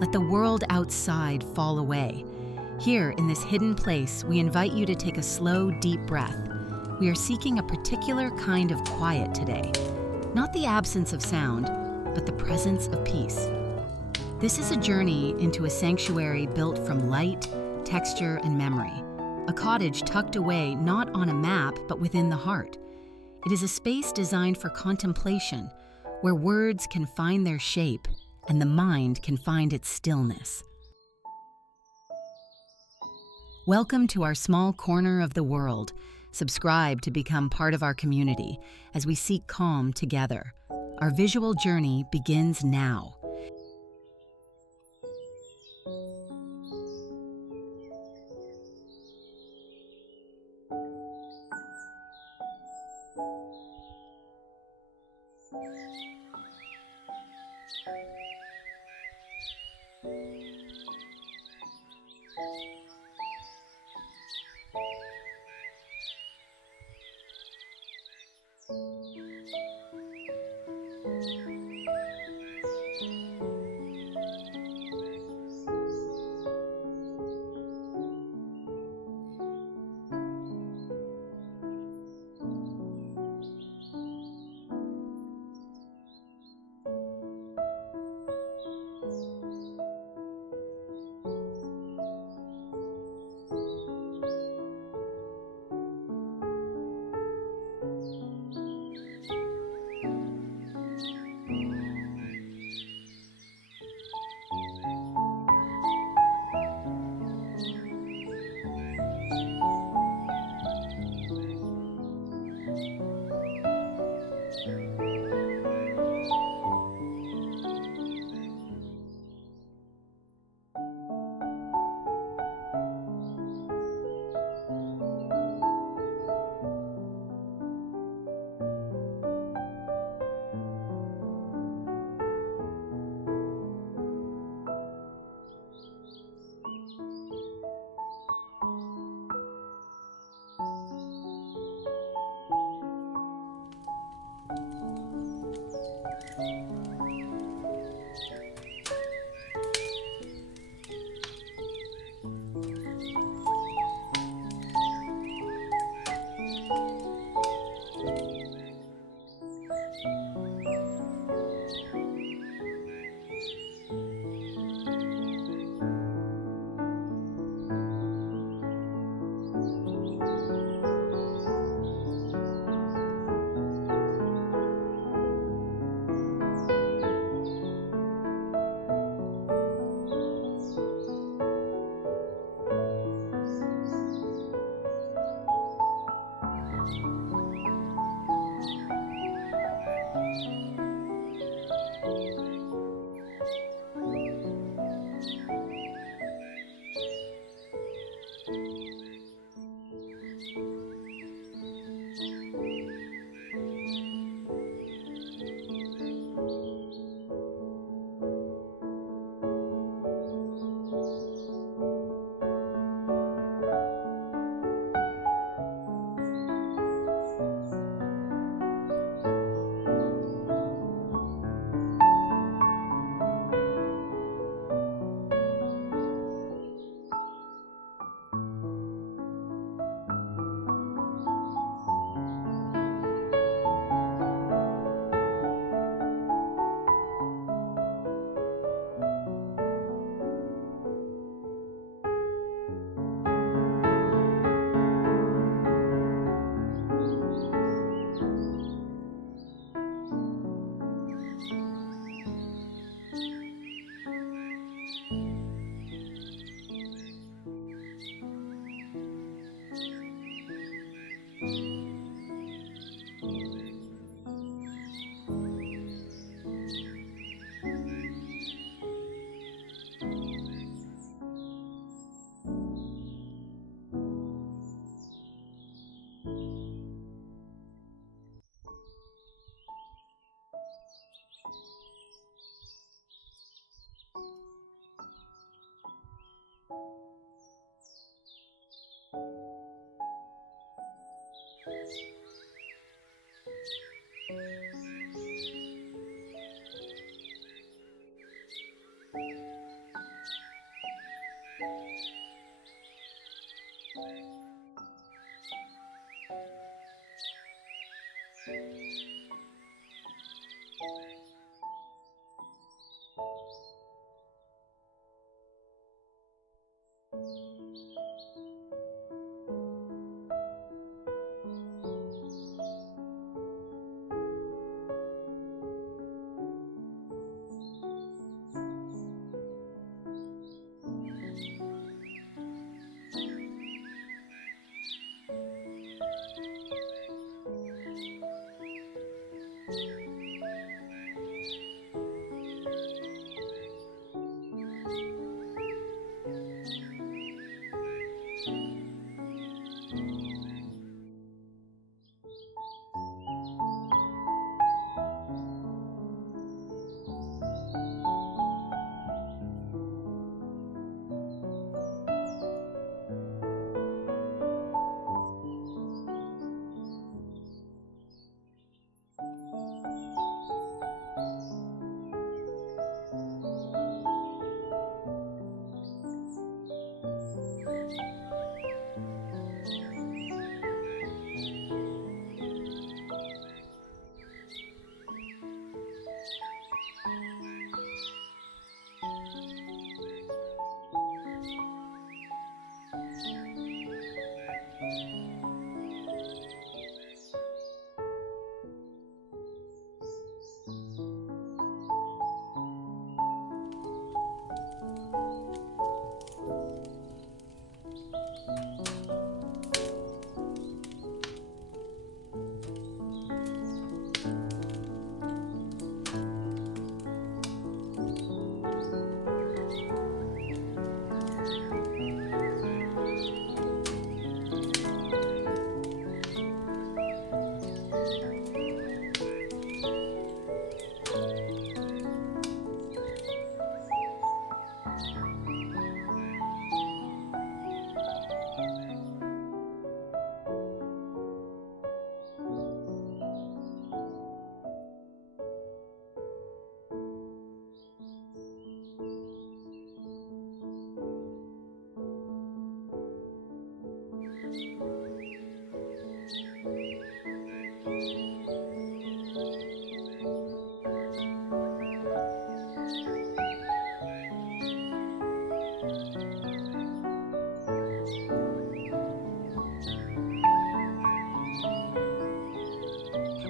Let the world outside fall away. Here, in this hidden place, we invite you to take a slow, deep breath. We are seeking a particular kind of quiet today. Not the absence of sound, but the presence of peace. This is a journey into a sanctuary built from light, texture, and memory. A cottage tucked away not on a map, but within the heart. It is a space designed for contemplation, where words can find their shape and the mind can find its stillness. Welcome to our small corner of the world. Subscribe to become part of our community as we seek calm together. Our visual journey begins now.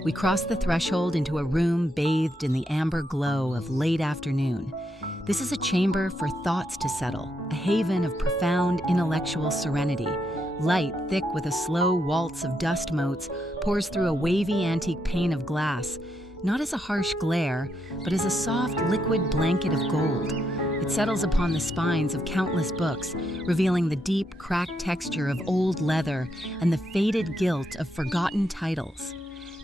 we cross the threshold into a room bathed in the amber glow of late afternoon. This is a chamber for thoughts to settle, a haven of profound intellectual serenity. Light, thick with a slow waltz of dust motes, pours through a wavy antique pane of glass, not as a harsh glare, but as a soft, liquid blanket of gold. It settles upon the spines of countless books, revealing the deep, cracked texture of old leather and the faded gilt of forgotten titles.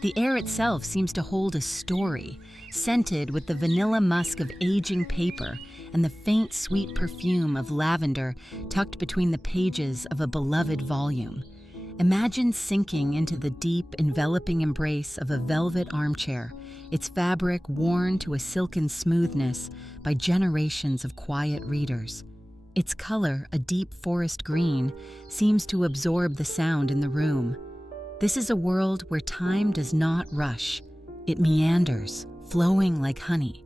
The air itself seems to hold a story, scented with the vanilla musk of aging paper and the faint, sweet perfume of lavender tucked between the pages of a beloved volume. Imagine sinking into the deep, enveloping embrace of a velvet armchair, its fabric worn to a silken smoothness by generations of quiet readers. Its color, a deep forest green, seems to absorb the sound in the room. This is a world where time does not rush. It meanders, flowing like honey.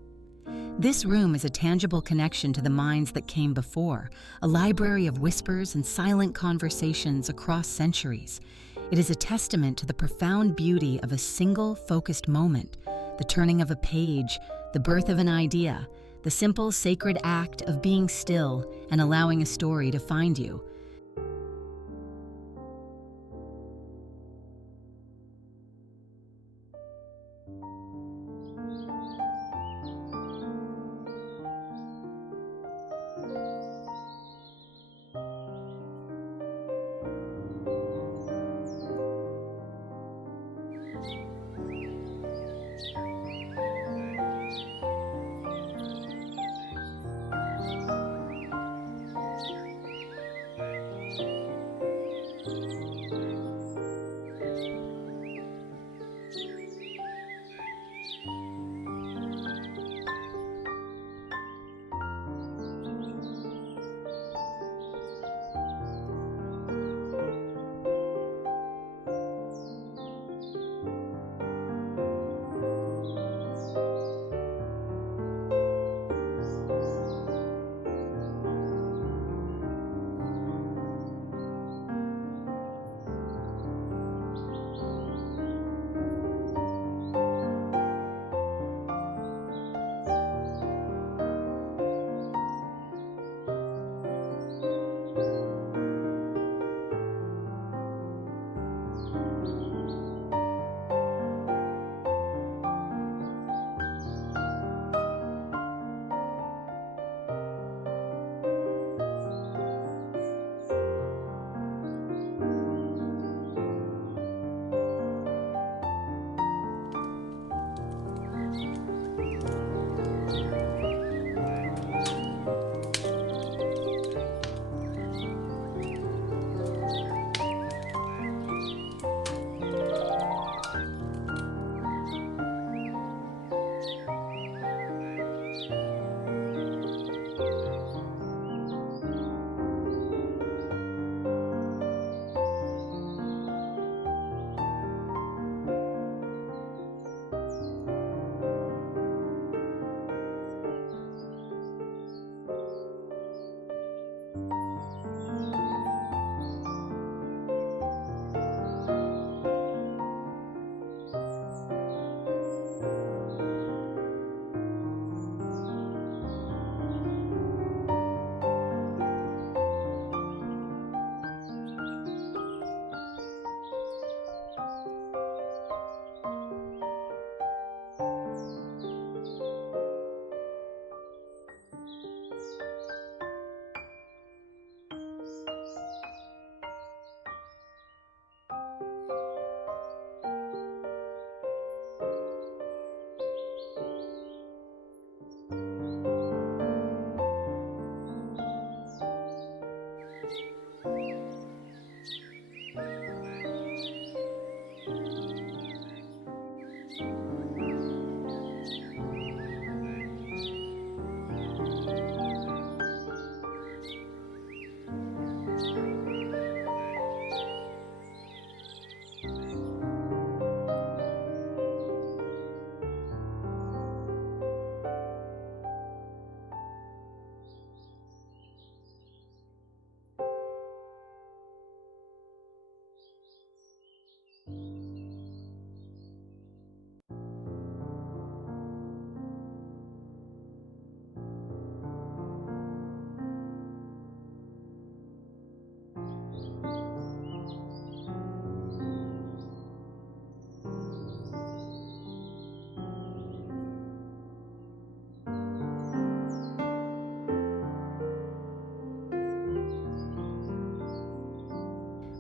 This room is a tangible connection to the minds that came before, a library of whispers and silent conversations across centuries. It is a testament to the profound beauty of a single, focused moment, the turning of a page, the birth of an idea, the simple, sacred act of being still and allowing a story to find you.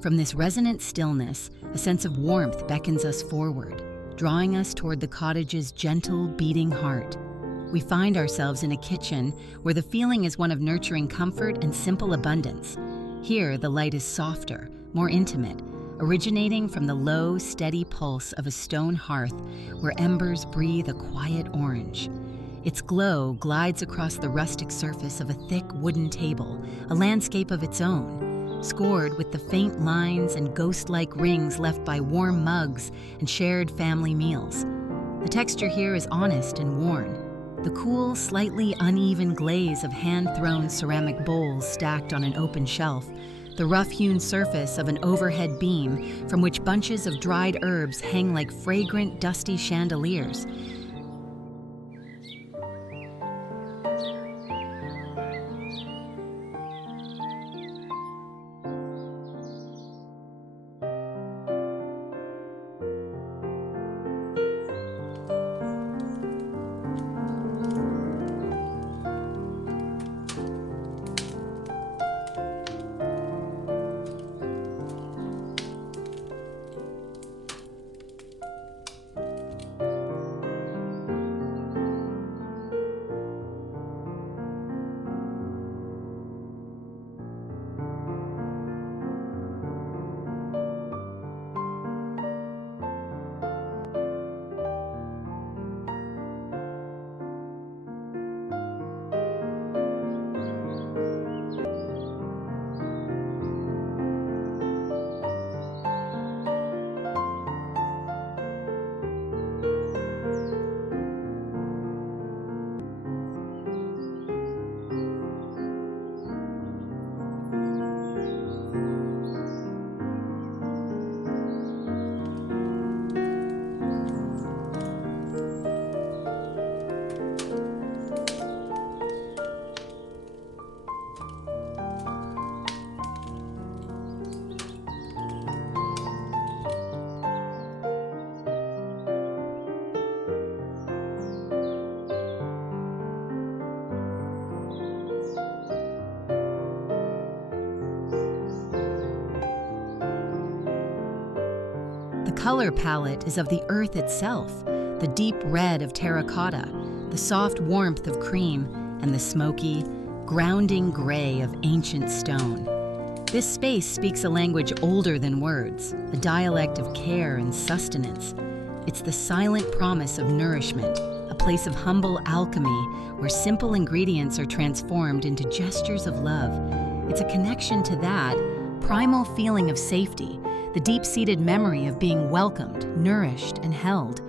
From this resonant stillness, a sense of warmth beckons us forward, drawing us toward the cottage's gentle, beating heart. We find ourselves in a kitchen where the feeling is one of nurturing comfort and simple abundance. Here, the light is softer, more intimate, originating from the low, steady pulse of a stone hearth where embers breathe a quiet orange. Its glow glides across the rustic surface of a thick wooden table, a landscape of its own, scored with the faint lines and ghost-like rings left by warm mugs and shared family meals. The texture here is honest and worn. The cool, slightly uneven glaze of hand-thrown ceramic bowls stacked on an open shelf, the rough-hewn surface of an overhead beam from which bunches of dried herbs hang like fragrant, dusty chandeliers. The color palette is of the earth itself, the deep red of terracotta, the soft warmth of cream, and the smoky, grounding gray of ancient stone. This space speaks a language older than words, a dialect of care and sustenance. It's the silent promise of nourishment, a place of humble alchemy where simple ingredients are transformed into gestures of love. It's a connection to that primal feeling of safety, the deep-seated memory of being welcomed, nourished, and held.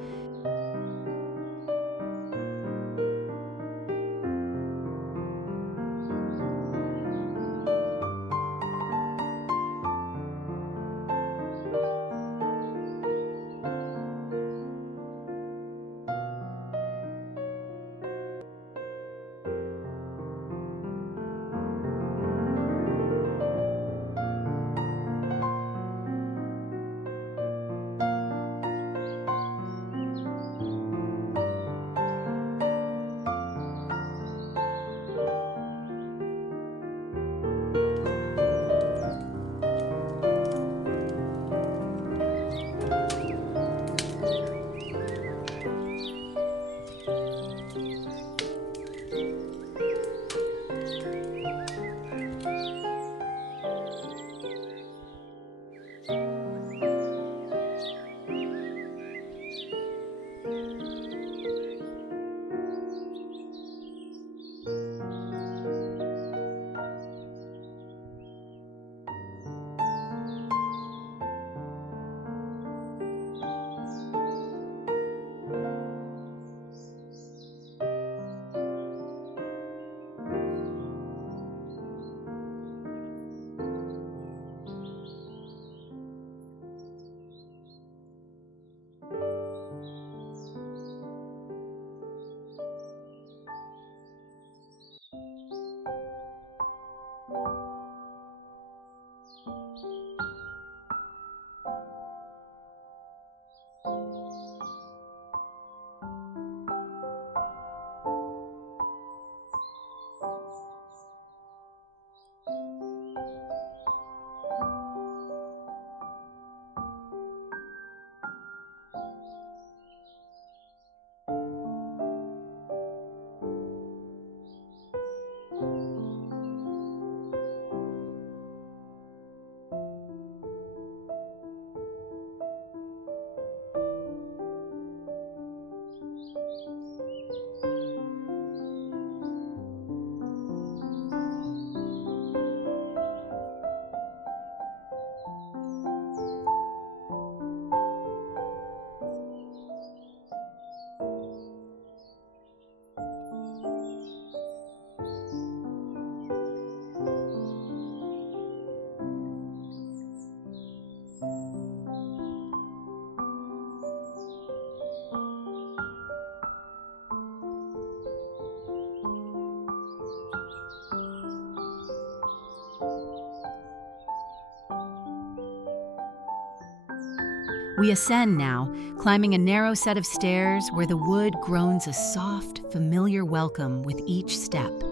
We ascend now, climbing a narrow set of stairs where the wood groans a soft, familiar welcome with each step.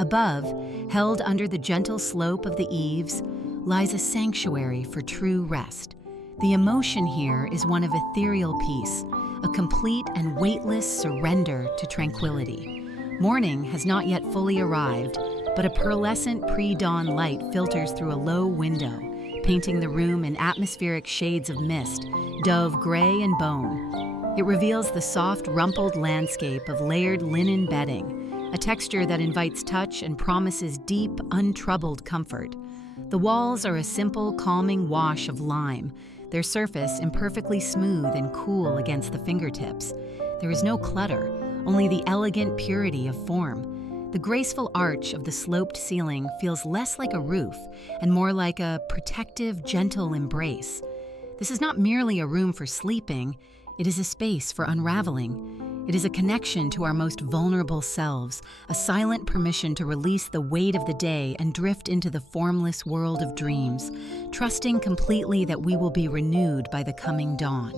Above, held under the gentle slope of the eaves, lies a sanctuary for true rest. The emotion here is one of ethereal peace, a complete and weightless surrender to tranquility. Morning has not yet fully arrived, but a pearlescent pre-dawn light filters through a low window, painting the room in atmospheric shades of mist, dove gray and bone. It reveals the soft, rumpled landscape of layered linen bedding, a texture that invites touch and promises deep, untroubled comfort. The walls are a simple, calming wash of lime, their surface imperfectly smooth and cool against the fingertips. There is no clutter, only the elegant purity of form. The graceful arch of the sloped ceiling feels less like a roof and more like a protective, gentle embrace. This is not merely a room for sleeping, it is a space for unraveling. It is a connection to our most vulnerable selves, a silent permission to release the weight of the day and drift into the formless world of dreams, trusting completely that we will be renewed by the coming dawn.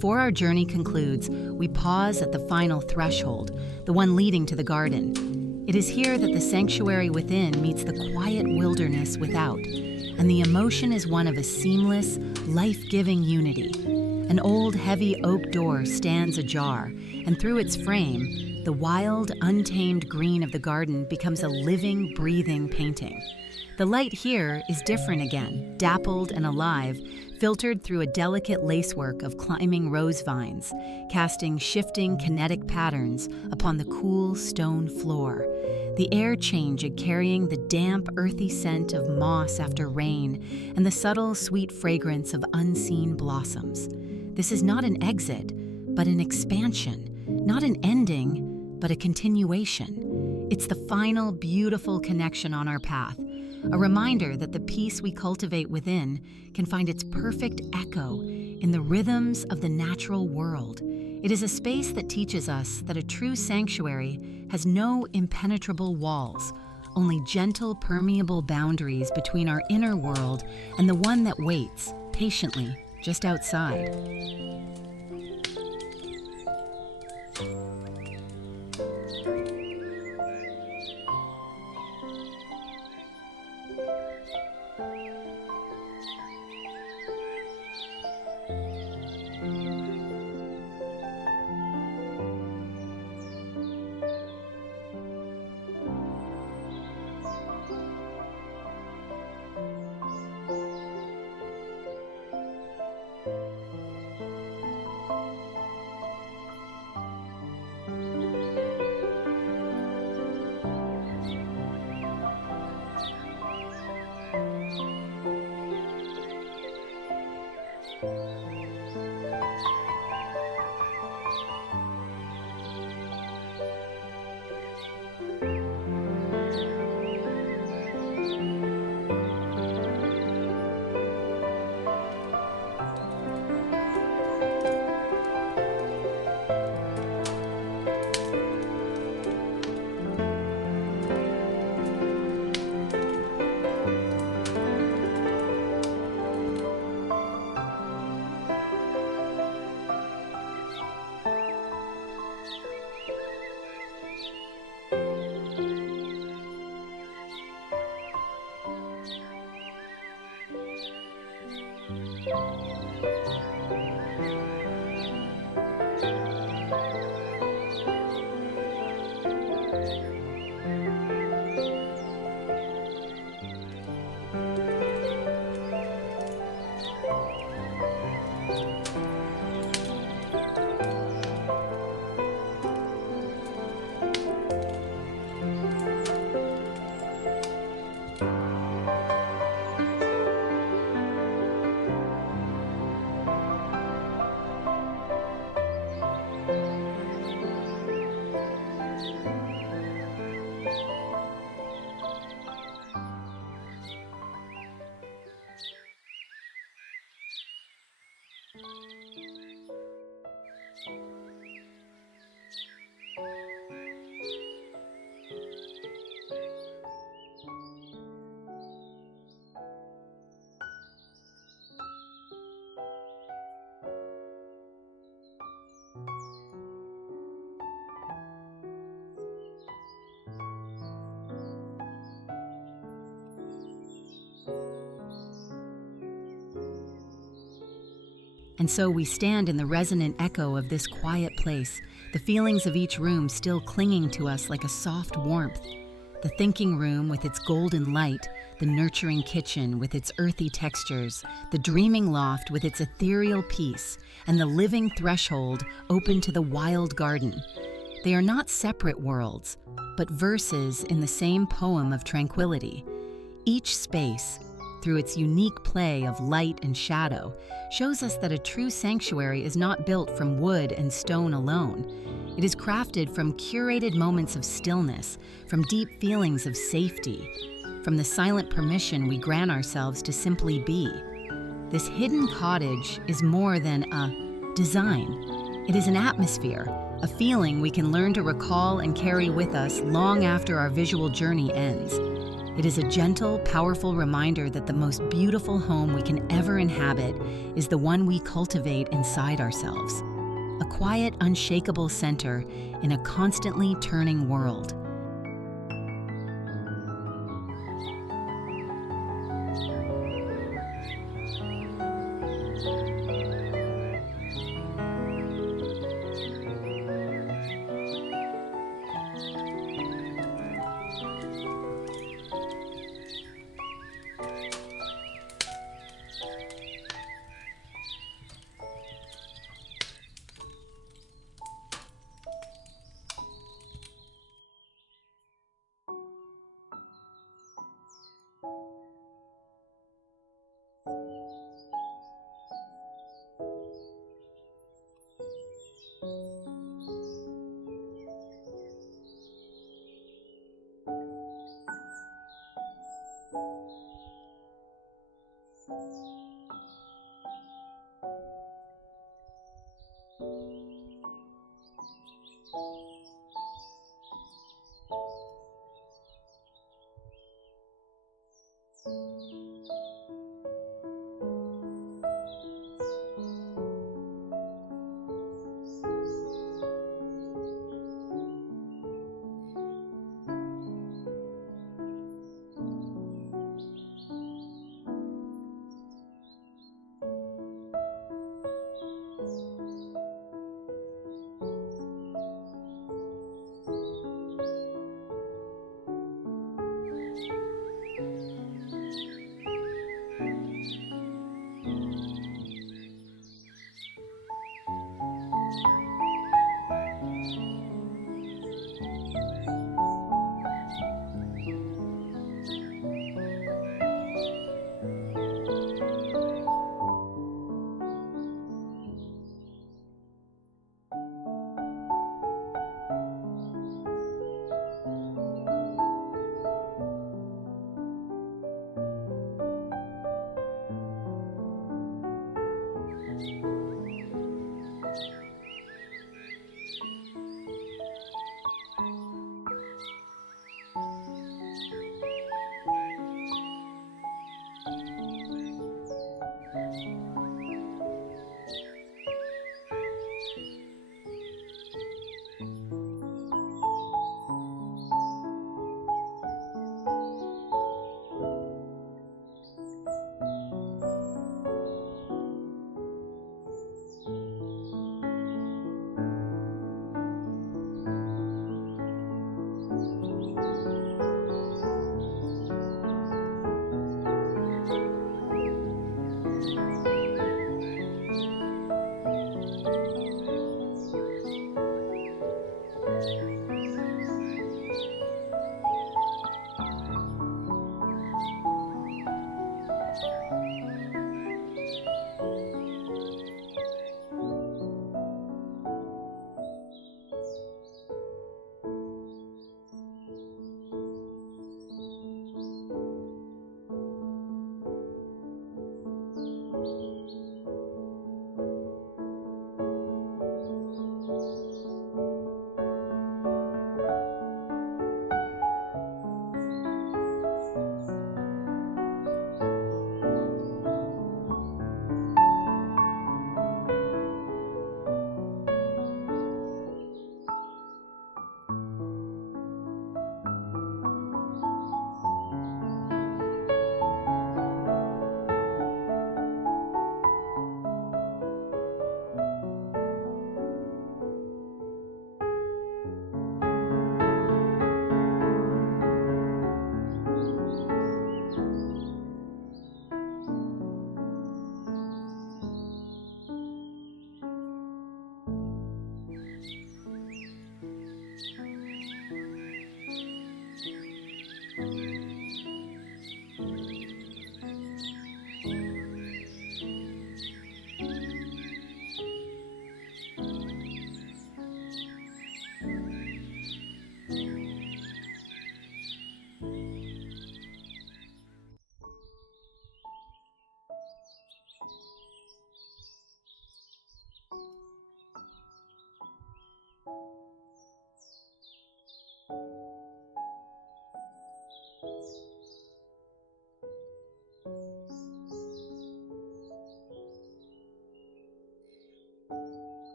before our journey concludes, we pause at the final threshold, the one leading to the garden. It is here that the sanctuary within meets the quiet wilderness without, and the emotion is one of a seamless, life-giving unity. An old, heavy oak door stands ajar, and through its frame, the wild, untamed green of the garden becomes a living, breathing painting. The light here is different again, dappled and alive, filtered through a delicate lacework of climbing rose vines, casting shifting kinetic patterns upon the cool stone floor. The air change carrying the damp, earthy scent of moss after rain and the subtle, sweet fragrance of unseen blossoms. This is not an exit, but an expansion, not an ending, but a continuation. It's the final, beautiful connection on our path, a reminder that the peace we cultivate within can find its perfect echo in the rhythms of the natural world. It is a space that teaches us that a true sanctuary has no impenetrable walls, only gentle, permeable boundaries between our inner world and the one that waits, patiently, just outside. And so we stand in the resonant echo of this quiet place, the feelings of each room still clinging to us like a soft warmth. The thinking room with its golden light, the nurturing kitchen with its earthy textures, the dreaming loft with its ethereal peace, and the living threshold open to the wild garden. They are not separate worlds, but verses in the same poem of tranquility. Each space, through its unique play of light and shadow, shows us that a true sanctuary is not built from wood and stone alone. It is crafted from curated moments of stillness, from deep feelings of safety, from the silent permission we grant ourselves to simply be. This hidden cottage is more than a design. It is an atmosphere, a feeling we can learn to recall and carry with us long after our visual journey ends. It is a gentle, powerful reminder that the most beautiful home we can ever inhabit is the one we cultivate inside ourselves. A quiet, unshakable center in a constantly turning world.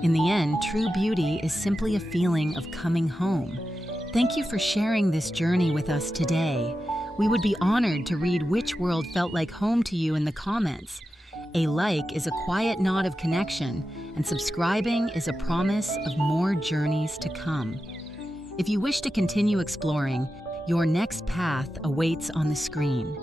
In the end, true beauty is simply a feeling of coming home. Thank you for sharing this journey with us today. We would be honored to read which world felt like home to you in the comments. A like is a quiet nod of connection, and subscribing is a promise of more journeys to come. If you wish to continue exploring, your next path awaits on the screen.